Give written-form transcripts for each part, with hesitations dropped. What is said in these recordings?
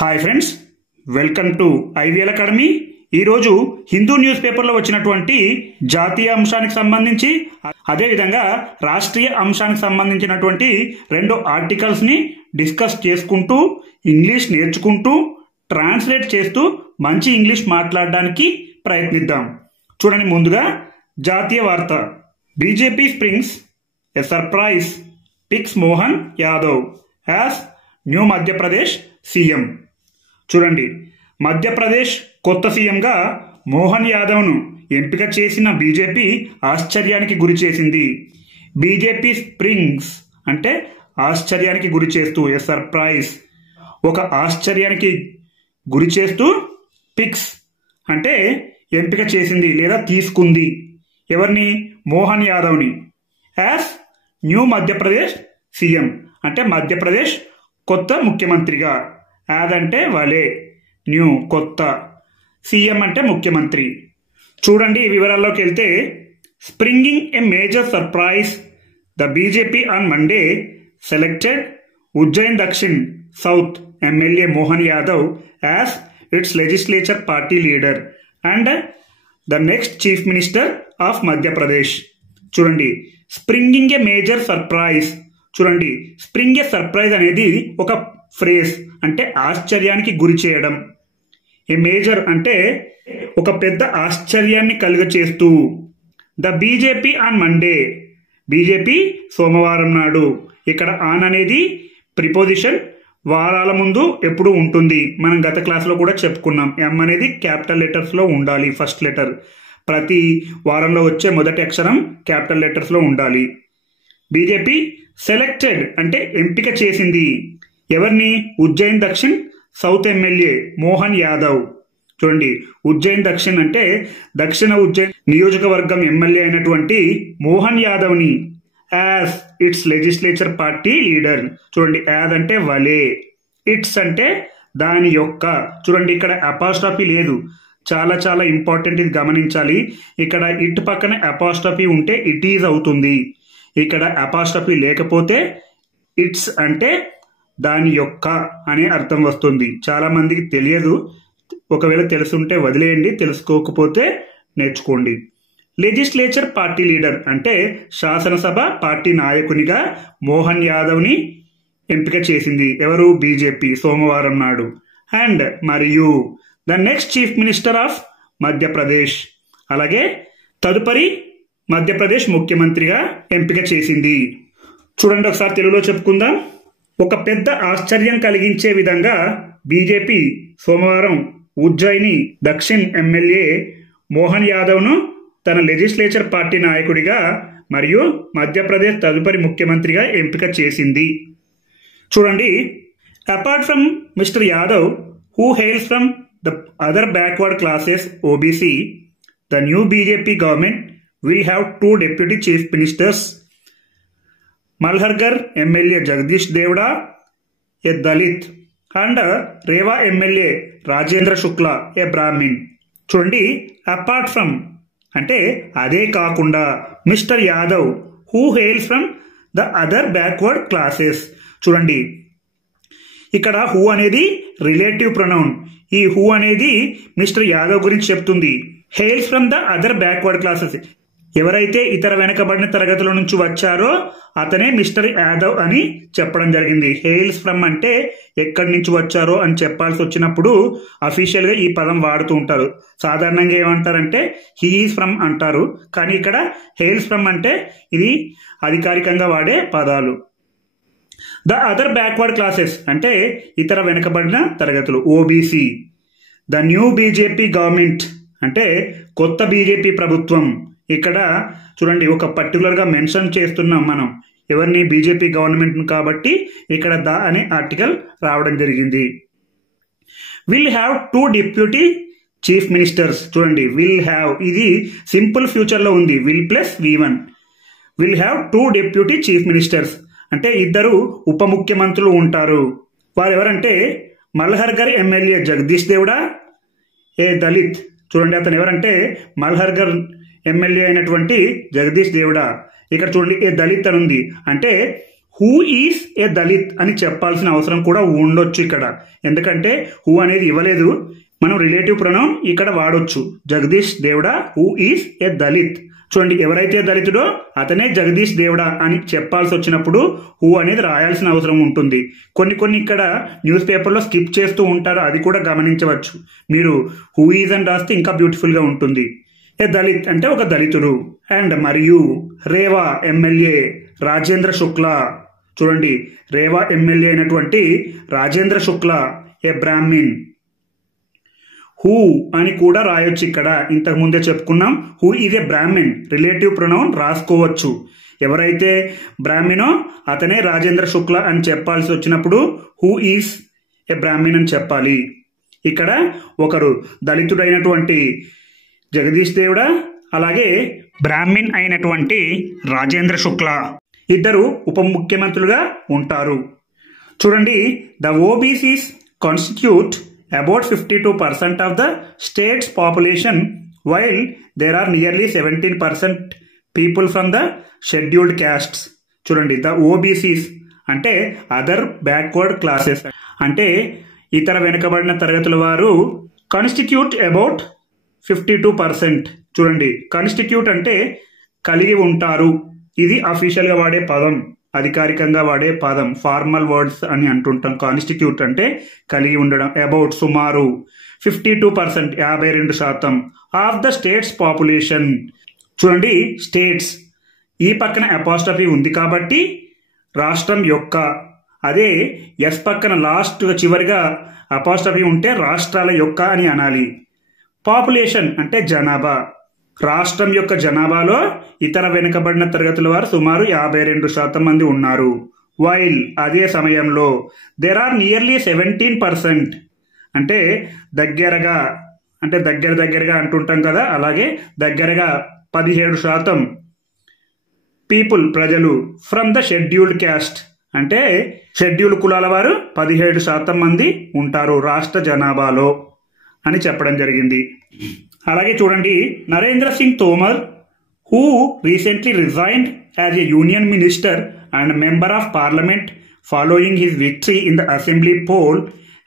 Hi friends, welcome to IVL academy. ఈరోజు Hindu news పేపర్లో వచ్చినటువంటి జాతీయ అంశానికి సంబంధించి అదేవిధంగా రాష్ట్రీయ అంశానికి సంబంధించినటువంటి రెండు ఆర్టికల్స్ని డిస్కస్ చేసుకుంటూ ఇంగ్లీష్ నేర్చుకుంటూ ట్రాన్స్లేట్ చేస్తూ మంచి ఇంగ్లీష్ మాట్లాడడానికి ప్రయత్నిద్దాం. చూడండి, ముందుగా జాతీయ వార్త. BJP springs a surprise, picks Mohan Yadav as new Madhya Pradesh CM. చూడండి, మధ్యప్రదేశ్ కొత్త సీఎంగా మోహన్ యాదవ్ను ఎంపిక చేసిన బీజేపీ ఆశ్చర్యానికి గురి చేసింది. బీజేపీ స్ప్రింగ్స్ అంటే ఆశ్చర్యానికి గురి చేస్తూ, ఎ సర్ప్రైజ్ ఒక ఆశ్చర్యానికి గురి చేస్తూ, పిక్స్ అంటే ఎంపిక చేసింది లేదా తీసుకుంది. ఎవరిని? మోహన్ యాదవ్ని. యాజ్ న్యూ మధ్యప్రదేశ్ సీఎం అంటే మధ్యప్రదేశ్ కొత్త ముఖ్యమంత్రిగా. యాజ్ అంటే వలే, న్యూ కొత్త, సీఎం అంటే ముఖ్యమంత్రి. చూడండి, వివరాల్లోకి వెళ్తే, springing a major surprise, the BJP on Monday selected Ujjain Dakshin south MLA Mohan Yadav as it's legislature party leader and the next chief minister of Madhya Pradesh. చూడండి, స్ప్రింగింగ్ ఏ మేజర్ సర్ప్రైజ్. చూడండి, స్ప్రింగ్ ఏ సర్ప్రైజ్ అనేది ఒక ఫ్రేజ్, అంటే ఆశ్చర్యానికి గురి చేయడం. ఏ మేజర్ అంటే ఒక పెద్ద ఆశ్చర్యాన్ని కలుగచేస్తూ. The BJP on Monday, BJP సోమవారం నాడు. ఇక్కడ ఆన్ అనేది ప్రిపోజిషన్, వారాల ముందు ఎప్పుడు ఉంటుంది. మనం గత క్లాస్లో కూడా చెప్పుకున్నాం. ఎం అనేది క్యాపిటల్ లెటర్స్లో ఉండాలి, ఫస్ట్ లెటర్. ప్రతి వారంలో వచ్చే మొదటి అక్షరం క్యాపిటల్ లెటర్స్లో ఉండాలి. బీజేపీ సెలెక్టెడ్ అంటే ఎంపిక చేసింది. ఎవరిని? Ujjain Dakshin south MLA Mohan Yadav. చూడండి, ఉజ్జయిన్ దక్షిణ్ అంటే దక్షిణ ఉజ్జయిన్ నియోజకవర్గం ఎమ్మెల్యే అయినటువంటి మోహన్ యాదవ్ని as it's legislature party leader. చూడండి, యాజ్ అంటే వలే, ఇట్స్ అంటే దాని యొక్క. చూడండి, ఇక్కడ అపాస్ట్రఫీ లేదు. చాలా చాలా ఇంపార్టెంట్, ఇది గమనించాలి. ఇక్కడ ఇట్ పక్కన అపాస్ట్రఫీ ఉంటే ఇట్ ఈజ్ అవుతుంది. ఇక్కడ అపాస్ట్రఫీ లేకపోతే ఇట్స్ అంటే దాని యొక్క అనే అర్థం వస్తుంది. చాలా మందికి తెలియదు. ఒకవేళ తెలుసుంటే వదిలేయండి, తెలుసుకోకపోతే నేర్చుకోండి. లెజిస్లేచర్ పార్టీ లీడర్ అంటే శాసనసభ పార్టీ నాయకునిగా మోహన్ యాదవ్ని ఎంపిక చేసింది. ఎవరు? బీజేపీ సోమవారం నాడు. అండ్ మరియు the next chief minister of Madhya Pradesh, అలాగే తదుపరి మధ్యప్రదేశ్ ముఖ్యమంత్రిగా ఎంపిక చేసింది. చూడండి, ఒకసారి తెలుగులో చెప్పుకుందాం. ఒక పెద్ద ఆశ్చర్యం కలిగించే విధంగా బీజేపీ సోమవారం ఉజ్జయిని దక్షిణ్ ఎమ్మెల్యే మోహన్ యాదవ్ను తన లెజిస్లేచర్ పార్టీ నాయకుడిగా మరియు మధ్యప్రదేశ్ తదుపరి ముఖ్యమంత్రిగా ఎంపిక చేసింది. చూడండి, apart from mister Yadav who hails from the other backward classes OBC, the new BJP government will have two deputy chief ministers, Malhargarh MLA Jagdish Devda, a Dalit, and Rewa MLA Rajendra Shukla, a Brahmin. చూడండి, apart from అంటే అదే కాకుండా, mister Yadav who hails from the other backward classes. చూడండి, ఇక్కడ who అనేది relative pronoun. ఈ who అనేది mister Yadav గురించి చెప్తుంది. Hails from the other backward classes, ఎవరైతే ఇతర వెనకబడిన తరగతుల నుంచి వచ్చారో అతనే మిస్టర్ యాదవ్ అని చెప్పడం జరిగింది. హెయిల్స్ ఫ్రమ్ అంటే ఎక్కడి నుంచి వచ్చారో అని చెప్పాల్సి వచ్చినప్పుడు అఫీషియల్గా ఈ పదం వాడుతూ ఉంటారు. సాధారణంగా ఏమంటారంటే హీ ఈజ్ ఫ్రమ్ అంటారు, కానీ ఇక్కడ హెయిల్స్ ఫ్రమ్ అంటే ఇది అధికారికంగా వాడే పదాలు. ద అదర్ బ్యాక్వర్డ్ క్లాసెస్ అంటే ఇతర వెనకబడిన తరగతులు, OBC. The new BJP government అంటే కొత్త బీజేపీ ప్రభుత్వం. ఇక్కడ చూడండి, ఒక పర్టికులర్గా మెన్షన్ చేస్తున్నాం మనం ఎవరిని? BJP government. కాబట్టి ఇక్కడ ద అనే ఆర్టికల్ రావడం జరిగింది. Will have two deputy chief ministers. చూడండి, విల్ హ్యావ్ ఇది సింపుల్ ఫ్యూచర్లో ఉంది. Will plus V1. Will have two deputy chief ministers అంటే ఇద్దరు ఉప ముఖ్యమంత్రులు ఉంటారు. వారు ఎవరంటే మల్హర్గర్ ఎమ్మెల్యే జగదీష్ దేవడా, ఏ దళిత్. చూడండి, అతను ఎవరంటే మల్హర్గర్ ఎమ్మెల్యే అయినటువంటి జగదీష్ దేవడా. ఇక్కడ చూడండి, ఏ దళిత్ అని ఉంది అంటే హూ ఈస్ ఏ దళిత్ అని చెప్పాల్సిన అవసరం కూడా ఉండొచ్చు ఇక్కడ. ఎందుకంటే హూ అనేది ఇవ్వలేదు, మనం రిలేటివ్ ప్రొనౌన్ ఇక్కడ వాడొచ్చు. Jagdish Devda who is a Dalit. చూడండి, ఎవరైతే దళితుడో అతనే జగదీష్ దేవడా అని చెప్పాల్సి వచ్చినప్పుడు హూ అనేది రాయాల్సిన అవసరం ఉంటుంది. కొన్ని ఇక్కడ న్యూస్ పేపర్లో స్కిప్ చేస్తూ ఉంటారు, అది కూడా గమనించవచ్చు. మీరు హూ ఈజ్ అని రాస్తే ఇంకా బ్యూటిఫుల్గా ఉంటుంది. ఏ దళిత్ అంటే ఒక దళితుడు. అండ్ మరియు రేవా ఎమ్మెల్యే రాజేంద్ర శుక్లా. చూడండి, రేవా ఎమ్మెల్యే అయినటువంటి రాజేంద్ర శుక్లా ఏ బ్రాహ్మిన్. హూ అని కూడా రాయొచ్చు ఇక్కడ. ఇంతకు ముందే చెప్పుకున్నాం, who is a Brahmin relative pronoun రాసుకోవచ్చు. ఎవరైతే బ్రాహ్మినో అతనే రాజేంద్ర శుక్లా అని చెప్పాల్సి వచ్చినప్పుడు హూ ఈజ్ ఏ బ్రాహ్మిన్ అని చెప్పాలి. ఇక్కడ ఒకరు దళితుడైనటువంటి జగదీష్ దేవడా, అలాగే బ్రాహ్మిన్ అయినటువంటి రాజేంద్ర శుక్లా ఇద్దరు ఉప ముఖ్యమంత్రులుగా ఉంటారు. చూడండి, the OBCs constitute about 52% of the state's population, while there are nearly 17% people from the scheduled castes. చూడండి, ద ఓబీసీస్ అంటే అదర్ బ్యాక్వర్డ్ క్లాసెస్, అంటే ఇతర వెనుకబడిన తరగతుల వారు కాన్స్టిట్యూట్ అబౌట్ 52%. చూడండి, కాన్స్టిట్యూట్ అంటే కలిగి ఉంటారు. ఇది అఫీషియల్గా వాడే పదం, అధికారికంగా వాడే పదం, ఫార్మల్ వర్డ్స్ అని అంటుంటాం. కాన్స్టిట్యూట్ అంటే కలిగి ఉండడం. అబౌట్ సుమారు 52%, 52% ఆఫ్ ద స్టేట్స్ పాపులేషన్. చూడండి, స్టేట్స్ ఈ పక్కన అపాస్ట్రఫీ ఉంది కాబట్టి రాష్ట్రం యొక్క, అదే ఎస్ పక్కన లాస్ట్ చివరిగా అపాస్ట్రఫీ ఉంటే రాష్ట్రాల యొక్క అని అనాలి. పాపులేషన్ అంటే జనాభా. రాష్ట్రం యొక్క జనాభాలో ఇతర వెనుకబడిన తరగతుల వారు సుమారు 52% మంది ఉన్నారు. వైల్ అదే సమయంలో దేర్ ఆర్ నియర్లీ 17%, అంటే దగ్గరగా, అంటే దగ్గరగా అంటుంటాం కదా, అలాగే దగ్గరగా 17% పీపుల్ ప్రజలు ఫ్రమ్ ద షెడ్యూల్డ్ క్యాస్ట్, అంటే షెడ్యూల్ కులాల వారు 17% మంది ఉంటారు రాష్ట్ర జనాభాలో అని చెప్పడం జరిగింది. అలాగే చూడండి, Narendra Singh Tomar who recently resigned as a union minister and member of parliament following his victory in the assembly poll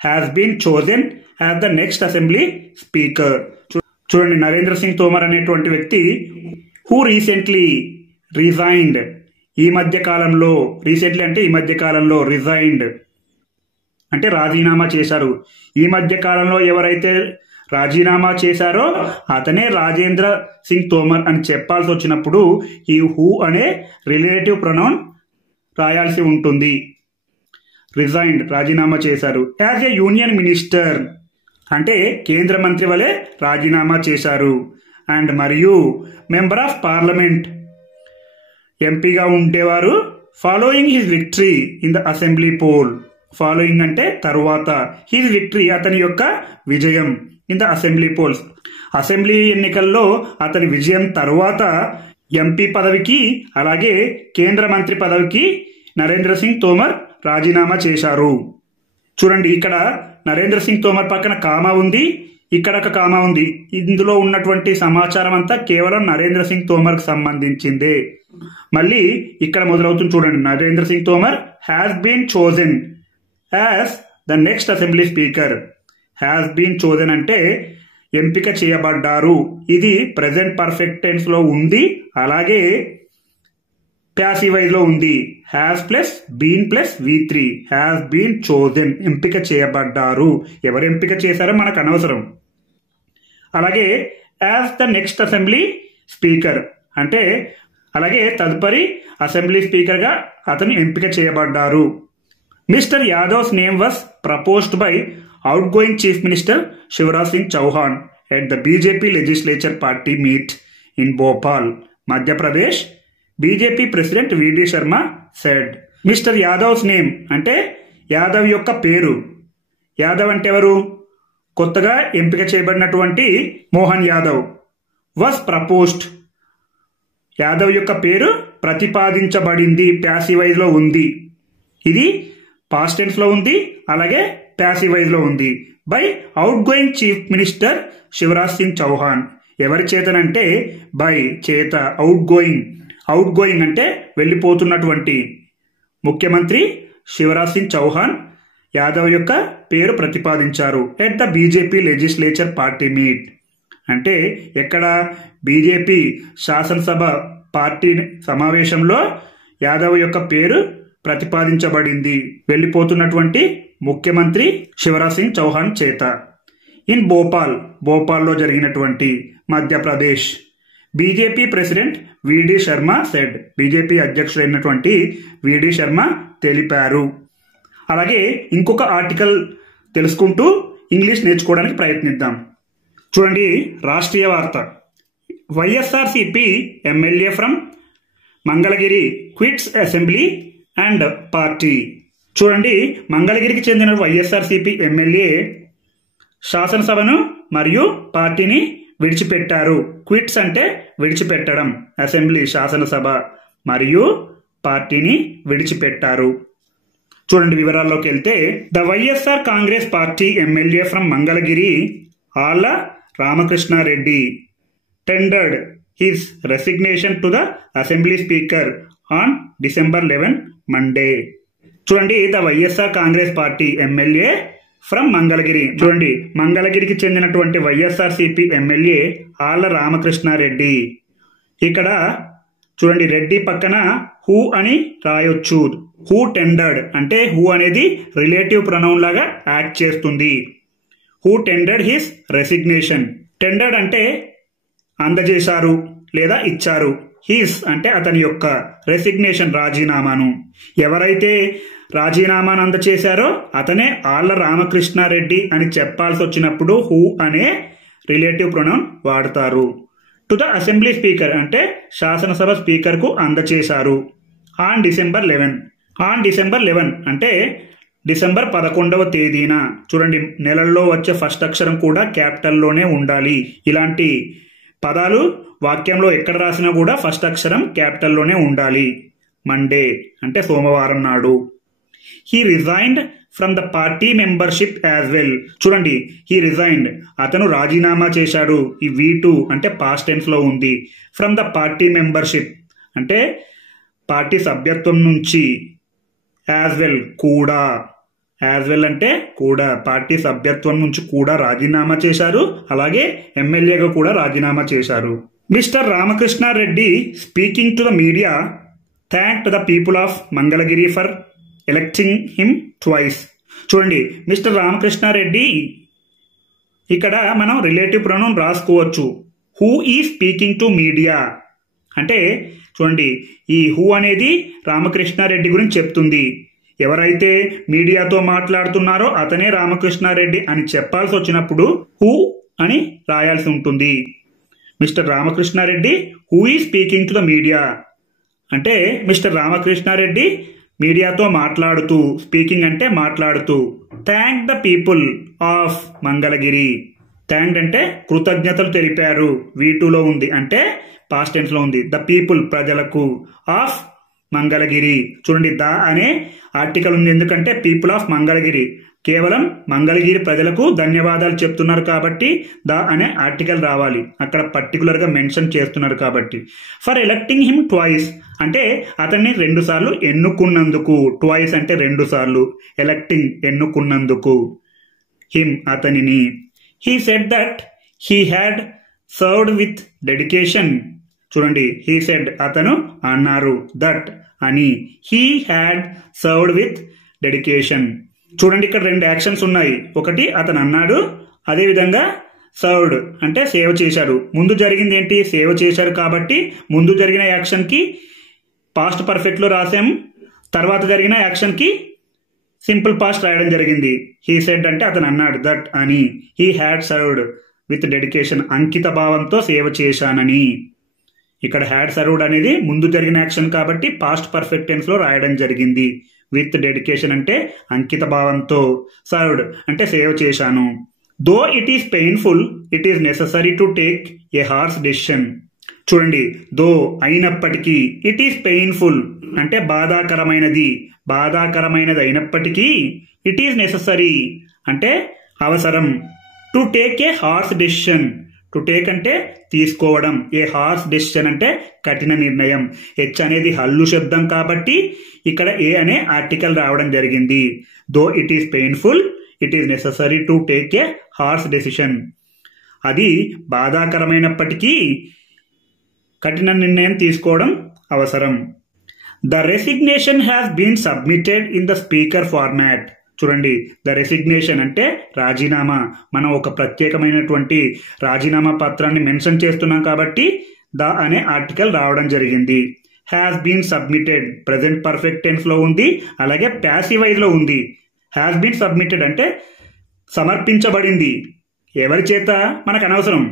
has been chosen as the next assembly speaker. చూడండి, నరేంద్ర సింగ్ తోమర్ అనేటువంటి వ్యక్తి హూ రీసెంట్లీ రిజైన్డ్, ఈ మధ్య కాలంలో, రీసెంట్లీ అంటే ఈ మధ్య కాలంలో, రిజైన్డ్ అంటే రాజీనామా చేశారు. ఈ మధ్య కాలంలో ఎవరైతే రాజీనామా చేశారో అతనే రాజేంద్ర సింగ్ తోమర్ అని చెప్పాల్సి వచ్చినప్పుడు ఈ హూ అనే రిలేటివ్ ప్రొనౌన్ రాయాల్సి ఉంటుంది. రిజైన్డ్ రాజీనామా చేశారు. యాజ్ ఏ యూనియన్ మినిస్టర్ అంటే కేంద్ర మంత్రి వలె రాజీనామా చేశారు. అండ్ మరియు మెంబర్ ఆఫ్ పార్లమెంట్ ఎంపీగా ఉండేవారు. Following his victory in the assembly poll. Following అంటే తరువాత, హిజ్ విక్టరీ అతని యొక్క విజయం, in the assembly polls assembly ఎన్నికల్లో అతని విజయం తరువాత ఎంపీ పదవికి అలాగే కేంద్ర మంత్రి పదవికి నరేంద్ర సింగ్ తోమర్ రాజీనామా చేశారు. చూడండి, ఇక్కడ నరేంద్ర సింగ్ తోమర్ పక్కన కామా ఉంది, ఇక్కడ ఒక కామా ఉంది. ఇందులో ఉన్నటువంటి సమాచారం అంతా కేవలం నరేంద్ర సింగ్ తోమర్కి సంబంధించిందే. మళ్ళీ ఇక్కడ మొదలవుతుంది చూడండి, Narendra Singh Tomar has been chosen as the next assembly speaker. Has been chosen అంటే ఎంపిక చేయబడ్డారు. ఇది ప్రెజెంట్ పర్ఫెక్ట్ టెన్స్ లో ఉంది, అలాగే ప్యాసివ్ వైజ్ లో ఉంది. Has plus been plus V3, has been chosen ఎంపిక చేయబడ్డారు. ఎవరు ఎంపిక చేశారో మనకు అనవసరం. అలాగే as the next assembly speaker అంటే అలాగే తదుపరి అసెంబ్లీ స్పీకర్ గా అతను ఎంపిక చేయబడ్డారు. Mister Yadav's name was proposed by outgoing Chief Minister Shivraj Singh Chauhan at the BJP legislature party meet in Bhopal, Madhya Pradesh. BJP President V.D. Sharma said. Mr. Yadav's name అంటే యాదవ్ యొక్క పేరు. యాదవ్ అంటే ఎవరు? కొత్తగా ఎంపిక చేయబడినటువంటి మోహన్ యాదవ్. వాస్ ప్రపోజ్డ్, యాదవ్ యొక్క పేరు ప్రతిపాదించబడింది, ప్యాసివైజ్ లో ఉంది. ఇది పాస్ట్ టెన్స్ లో ఉంది, అలాగే ప్యాసివైజ్ లో ఉంది. By outgoing chief minister Shivraj Singh Chouhan. ఎవరి చేతనంటే బై చేత. అవుట్ గోయింగ్ అంటే వెళ్ళిపోతున్నటువంటి, ముఖ్యమంత్రి శివరాజ్ సింగ్ చౌహాన్ యాదవ్ యొక్క పేరు ప్రతిపాదించారు at the BJP legislature party meet. అంటే ఎక్కడ బీజేపీ శాసనసభ పార్టీ సమావేశంలో యాదవ్ యొక్క పేరు ప్రతిపాదించబడింది వెళ్ళిపోతున్నటువంటి ముఖ్యమంత్రి శివరాజ్ సింగ్ చౌహాన్ చేత. ఇన్ భోపాల్లో జరిగినటువంటి మధ్యప్రదేశ్ బీజేపీ ప్రెసిడెంట్ విడి శర్మ సెడ్. బీజేపీ అధ్యక్షుడైనటువంటి విడి శర్మ తెలిపారు. అలాగే ఇంకొక ఆర్టికల్ తెలుసుకుంటూ ఇంగ్లీష్ నేర్చుకోవడానికి ప్రయత్నిద్దాం. చూడండి, రాష్ట్రీయ వార్త. YSRCP MLA from Mangalagiri quits assembly and party. చూడండి, మంగళగిరికి చెందిన వైఎస్ఆర్సిపి ఎమ్మెల్యే శాసనసభను మరియు పార్టీని విడిచిపెట్టారు. క్విట్స్ అంటే విడిచిపెట్టడం, అసెంబ్లీ శాసనసభ మరియు పార్టీని విడిచిపెట్టారు. చూడండి వివరాల్లోకి వెళ్తే, the YSR Congress party MLA from Mangalagiri Alla Ramakrishna Reddy tendered his resignation to the assembly speaker on December 11 Monday. చూడండి, the YSR Congress party MLA from Mangalagiri. చూడండి, మంగళగిరికి చెందినటువంటి వైఎస్ఆర్సిపి ఎమ్మెల్యే ఆళ్ల రామకృష్ణారెడ్డి. ఇక్కడ చూడండి, రెడ్డి పక్కన హూ అని రాయొచ్చు. హూ టెండర్డ్ అంటే హూ అనేది రిలేటివ్ ప్రొనౌన్ లాగా యాక్ట్ చేస్తుంది. Who tendered his resignation. Tendered అంటే అందజేశారు లేదా ఇచ్చారు. హిస్ అంటే అతని యొక్క, రెసిగ్నేషన్ రాజీనామాను. ఎవరైతే రాజీనామాను అందచేశారో అతనే ఆళ్ల రామకృష్ణారెడ్డి అని చెప్పాల్సి వచ్చినప్పుడు హూ అనే రిలేటివ్ ప్రొనౌన్ వాడతారు. టు ద అసెంబ్లీ స్పీకర్ అంటే శాసనసభ స్పీకర్ కు అందచేశారు. On December 11. ఆన్ December 11 అంటే డిసెంబర్ 11వ తేదీన. చూడండి, నెలల్లో వచ్చే ఫస్ట్ అక్షరం కూడా క్యాపిటల్లోనే ఉండాలి. ఇలాంటి పదాలు వాక్యంలో ఎక్కడ రాసినా కూడా ఫస్ట్ అక్షరం క్యాపిటల్లోనే ఉండాలి. మండే అంటే సోమవారం నాడు. He resigned from the party membership as well. చూడండి, హీ రిజైన్డ్ అతను రాజీనామా చేశాడు. ఈ V2 అంటే పాస్ట్ టెన్స్ లో ఉంది. ఫ్రమ్ ద పార్టీ మెంబర్షిప్ అంటే పార్టీ సభ్యత్వం నుంచి. యాజ్ వెల్ కూడా. యాజ్ వెల్ అంటే కూడా, పార్టీ సభ్యత్వం నుంచి కూడా రాజీనామా చేశారు. అలాగే ఎమ్మెల్యేగా కూడా రాజీనామా చేశారు. Mr Ramakrishna Reddy speaking to the media thanked the people of Mangalagiri for electing him twice. చూడండి, మిస్టర్ రామకృష్ణారెడ్డి ఇక్కడ మనం రిలేటివ్ ప్రొనౌన్ రాసుకోవచ్చు. Who is speaking to media అంటే చూడండి, ఈ హూ అనేది రామకృష్ణారెడ్డి గురించి చెప్తుంది. ఎవరైతే మీడియాతో మాట్లాడుతున్నారో అతనే రామకృష్ణారెడ్డి అని చెప్పాల్సి వచ్చినప్పుడు హూ అని రాయాల్సి ఉంటుంది. Mister Ramakrishna Reddy who is speaking to the media అంటే మిస్టర్ రామకృష్ణారెడ్డి మీడియాతో మాట్లాడుతూ, స్పీకింగ్ అంటే మాట్లాడుతూ. Thank the people of Mangalagiri. Thank అంటే కృతజ్ఞతలు తెలిపారు. V2లో ఉంది అంటే పాస్ట్ టెన్స్ లో ఉంది. ద పీపుల్ ప్రజలకు, ఆఫ్ మంగళగిరి. చూడండి, ద అనే ఆర్టికల్ ఉంది. ఎందుకంటే పీపుల్ ఆఫ్ మంగళగిరి, కేవలం మంగళగిరి ప్రజలకు ధన్యవాదాలు చెప్తున్నారు కాబట్టి ద అనే ఆర్టికల్ రావాలి. అక్కడ పర్టికులర్ గా మెన్షన్ చేస్తున్నారు కాబట్టి. ఫర్ ఎలక్టింగ్ హిమ్ ట్వైస్ అంటే అతన్ని 2 సార్లు ఎన్నుకున్నందుకు. ట్వైస్ అంటే 2 సార్లు. ఎలక్టింగ్ ఎన్నుకున్నందుకు. హిమ్ అతనిని. He said that he had served with dedication. చూడండి, హీ సెడ్ అతను అన్నారు, దట్ అని. He had served with dedication. చూడండి, ఇక్కడ 2 యాక్షన్స్ ఉన్నాయి. ఒకటి అతను అన్నాడు, అదేవిధంగా సర్వ్డ్ అంటే సేవ చేశారు. ముందు జరిగింది ఏంటి? సేవ చేశారు కాబట్టి ముందు జరిగిన యాక్షన్ కి పాస్ట్ పర్ఫెక్ట్ లో రాసాం. తర్వాత జరిగిన యాక్షన్ కి సింపుల్ పాస్ట్ రాయడం జరిగింది. హీ సెడ్ అంటే అతను అన్నాడు, దట్ అని. He had served with dedication అంకిత భావంతో సేవ చేశానని. ఇక్కడ హ్యాడ్ సర్వ్డ్ అనేది ముందు జరిగిన యాక్షన్ కాబట్టి పాస్ట్ పర్ఫెక్ట్ టెన్స్ లో రాయడం జరిగింది. విత్ డెడికేషన్ అంటే అంకిత భావంతో. సర్వ్డ్ అంటే సేవ చేశాను. దో it is painful it is necessary to take A horse decision. చూడండి, దో అయినప్పటికీ, ఇట్ ఈస్ పెయిన్ఫుల్ అంటే బాధాకరమైనది. బాధాకరమైనది అయినప్పటికీ, ఇట్ ఈస్ నెససరీ అంటే అవసరం. To take A horse decision. To take అంటే తీసుకోవడం, ఏ హార్ష్ డెసిషన్ అంటే కఠిన నిర్ణయం. హెచ్ అనేది హల్లు శబ్దం కాబట్టి ఇక్కడ ఏ అనే ఆర్టికల్ రావడం జరిగింది. Though it is painful it is necessary to take a harsh decision. అది బాధాకరమైనప్పటికీ కఠిన నిర్ణయం తీసుకోవడం అవసరం. The resignation has been submitted in the speaker format. చూడండి, ద రెసిగ్నేషన్ అంటే రాజీనామా. మనం ఒక ప్రత్యేకమైనటువంటి రాజీనామా పత్రాన్ని మెన్షన్ చేస్తున్నాం కాబట్టి ద అనే ఆర్టికల్ రావడం జరిగింది. Has been submitted present perfect tense లో ఉంది, అలాగే ప్యాసివ్ వైజ్ లో ఉంది. హ్యాస్ బీన్ సబ్మిటెడ్ అంటే సమర్పించబడింది. ఎవరి చేత మనకు అనవసరం,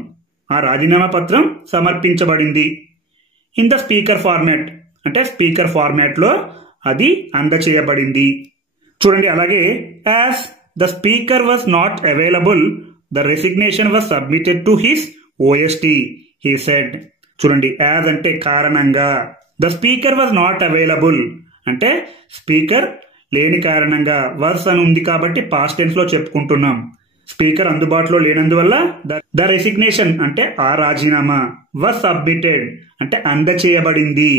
ఆ రాజీనామా పత్రం సమర్పించబడింది. ఇన్ ద స్పీకర్ ఫార్మాట్ అంటే స్పీకర్ ఫార్మాట్ లో అది అందచేయబడింది. చూడండి, అలాగే as the speaker was not available the resignation was submitted to his OST he said. చూడండి, యాజ్ అంటే కారణంగా, the speaker was not available అంటే స్పీకర్ లేని కారణంగా, వర్స్ అని ఉంది కాబట్టి పాస్ట్ టెన్స్ లో చెప్పుకుంటున్నాం. స్పీకర్ అందుబాటులో లేనందువల్ల ద రెసిగ్నేషన్ అంటే ఆ రాజీనామా, వాజ్ సబ్మిటెడ్ అంటే అందచేయబడింది,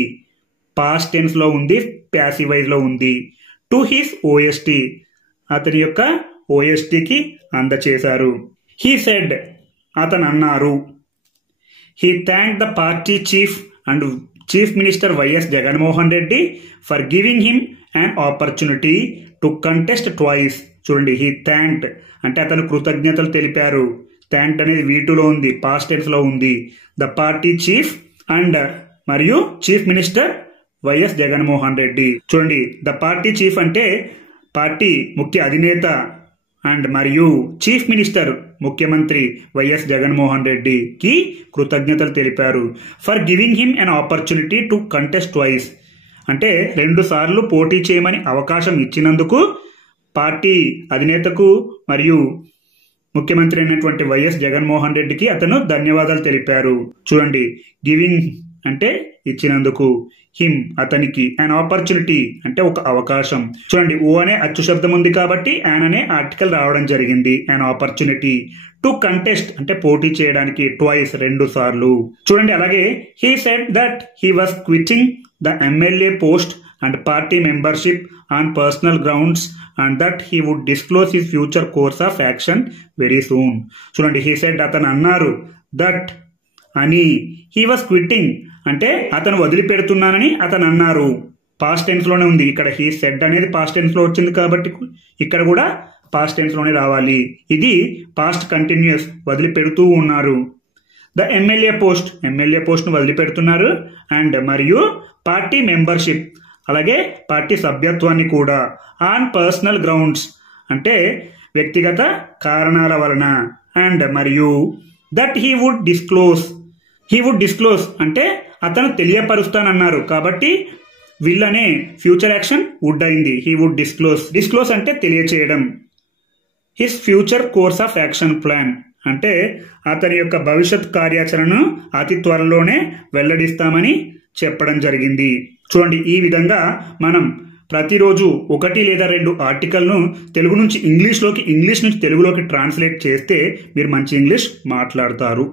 పాస్ట్ టెన్స్ లో ఉంది, ప్యాసివ్ వైజ్ లో ఉంది. టు హిస్ ఓఎస్టీ అతని యొక్క ఓఎస్టీకి అందచేశారు. హీ సెడ్ అతను అన్నారు. He thank the party chief and chief minister YS Jaganmohan Reddy for giving him an opportunity to contest twice. చూడండి, హీ థ్యాంక్డ్ అంటే అతను కృతజ్ఞతలు తెలిపారు. థ్యాంక్డ్ అనేది వీటులో ఉంది, పాస్ట్ టెన్స్ లో ఉంది. ద పార్టీ చీఫ్ అండ్ మరియు chief minister YS Jaganmohan Reddy. చూడండి, ద పార్టీ చీఫ్ అంటే పార్టీ ముఖ్య అధినేత అండ్ మరియు చీఫ్ మినిస్టర్ ముఖ్యమంత్రి వైఎస్ జగన్మోహన్ రెడ్డికి కృతజ్ఞతలు తెలిపారు. For giving him an opportunity to contest twice అంటే 2 సార్లు పోటీ చేయమని అవకాశం ఇచ్చినందుకు పార్టీ అధినేతకు మరియు ముఖ్యమంత్రి అయినటువంటి వైఎస్ జగన్మోహన్ రెడ్డికి అతను ధన్యవాదాలు తెలిపారు. చూడండి, గివింగ్ అంటే ఇచ్చినందుకు, హిమ్ అతనికి, అన్ ఆపర్చునిటీ అంటే ఒక అవకాశం. చూడండి, ఓ అనే అచ్చు శబ్దం ఉంది కాబట్టి యాన్ అనే ఆర్టికల్ రావడం జరిగింది. An opportunity. టు కంటెస్ట్ అంటే పోటీ చేయడానికి, ట్వైస్ 2 సార్లు. చూడండి, అలాగే he said that he was quitting the MLA post and party membership on personal grounds and that he would disclose his future course of action very soon. చూడండి, he said అతను అన్నారు, that అని, he was quitting అంటే అతను వదిలిపెడుతున్నానని అతను అన్నారు. Past tense లోనే ఉంది. ఇక్కడ he said అనేది పాస్ట్ టెన్స్ లో వచ్చింది కాబట్టి ఇక్కడ కూడా పాస్ట్ టెన్స్ లోనే రావాలి. ఇది పాస్ట్ కంటిన్యూస్, వదిలిపెడుతూ ఉన్నారు. ద ఎమ్మెల్యే పోస్ట్ ను వదిలిపెడుతున్నారు. అండ్ మరియు పార్టీ మెంబర్షిప్ అలాగే పార్టీ సభ్యత్వాన్ని కూడా. ఆన్ పర్సనల్ గ్రౌండ్స్ అంటే వ్యక్తిగత కారణాల వలన. అండ్ మరియు దట్ హీ వుడ్ డిస్క్లోజ్ అంటే అతను తెలియపరుస్తానన్నారు కాబట్టి విల్ అనే ఫ్యూచర్ యాక్షన్ వుడ్ అయింది. హీ వుడ్ డిస్క్లోజ్ అంటే తెలియచేయడం. His future course of action plan అంటే అతని యొక్క భవిష్యత్ కార్యాచరణను అతి త్వరలోనే వెల్లడిస్తామని చెప్పడం జరిగింది. చూడండి, ఈ విధంగా మనం ప్రతిరోజు 1 లేదా 2 ఆర్టికల్ను తెలుగు నుంచి ఇంగ్లీష్లోకి, ఇంగ్లీష్ నుంచి తెలుగులోకి ట్రాన్స్లేట్ చేస్తే మీరు మంచి ఇంగ్లీష్ మాట్లాడతారు.